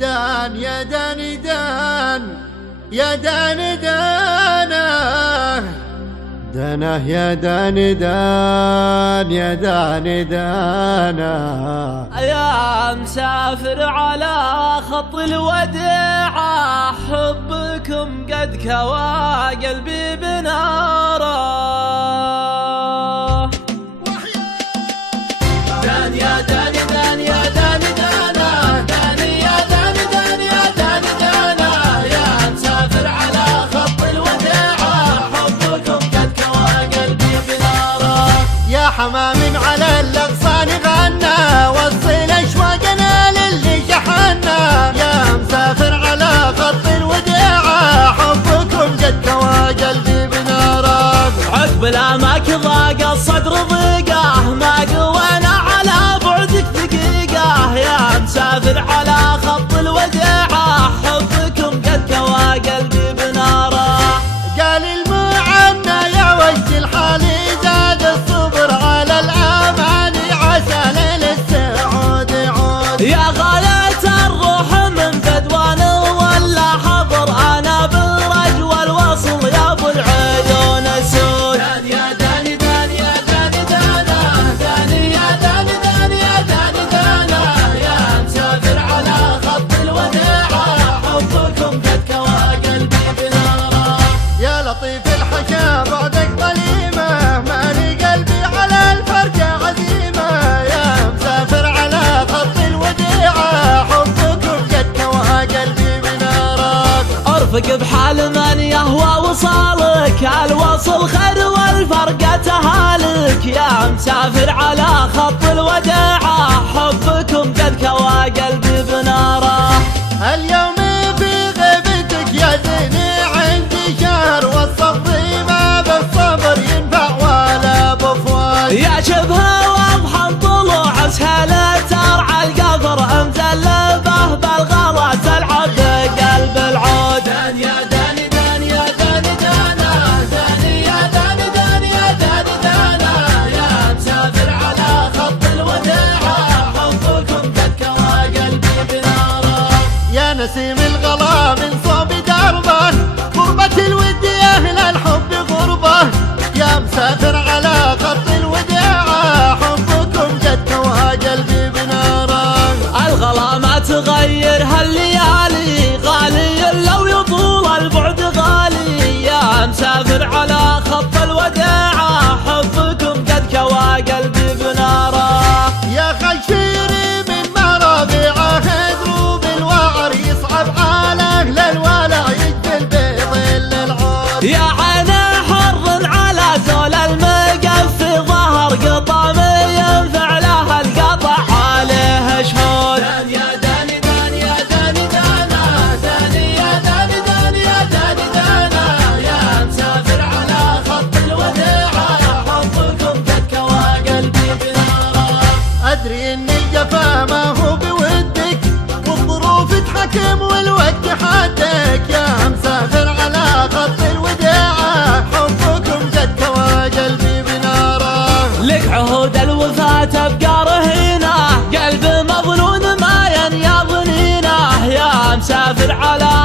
دان يا دان دان يا دان دانه دانه يا دان دان يا دان دانه. يا مسافر على خط الوداع حبكم قد كوى قلبي بناره. دان يا دان دان يا دان دانه دان يا دان دان يا دان دانه. يا مسافر على خط الوداع حبكم قد كوى قلبي بناره. يا حمام على الأغصان غنى وصل أشواقنا للي شحنا. يا مسافر على خط الوداع حبكم قد كوى قلبي بناره. عقب الأماك ضاق الصدر ضيقه ما قوينا على بعدك دقيقه. يا مسافر على خط الوداع حبكم قد كوى قلبي بناره. قال المعنى يا وجد الحال زاد الصبر على الأماني عسى ليل السعود يعود. يا غاية الروح من بدوان ولا حضر أنا بالرج والوصل يا أبو العيون السود. دان يا دان دان يا دان دانه دان يا دان دان يا دان دانه. يا مسافر على خط الوداع حبكم قد كوى قلبي بناره. يا لطيف الحكا بعدك ظليمة مالي قلبي على الفرقة عزيمة. يا مسافر على خط الوديعة حبكم قد كوى قلبي بنارك. ارفق بحال من يهوى وصالك الوصل خير والفرقة تهالك. يا مسافر على خط الوداع حبكم قد كوى قلبي بناره. اليوم في غيبتك يا زيني عندي شهر والصبي ما بالصبر ينفع ولا بفوات. يا شبه واضحا طلوع سهلة ترعى القفر امتلبه بالغلا تلعب بقلب العود. دان يا دان دان يا دان دانه دان يا دان دان يا دان دانه. يا مسافر على خط الوداع حبكم قد كوى قلبي بناره. يا نسيم الغلا من صوب دربه غربة الود يا أهل الحب غربة. يا مسافر على خط الوداع حبكم قد كوى قلبي بناره. الغلا ما تغير هالليالي غالي لو يطول البعد غالي. يا مسافر على خط الوداع حبكم قد كوى قلبي بناره. يا خشيري من مرابعه دروب الوعر يصعب على أهل الولع يجبل بظل العود. يا عين حر على زول المقف ظهر قطام ينفع له القطع عليه شهود. دان يا دان دان يا دان دانه دان يا دان دان يا دان دانه. يا مسافر على خط الوداع حبكم قد كوى قلبي بناره. أدري إن الجفا ما هو بودك والظروف تحكم والوقت حدك. يا مسافر على خط الوداع حبكم قد كوى قلبي بناره. لك عهود الوفاة تبقى رهينه قلب مظنون ما ينيا ظنينه. يا مسافر على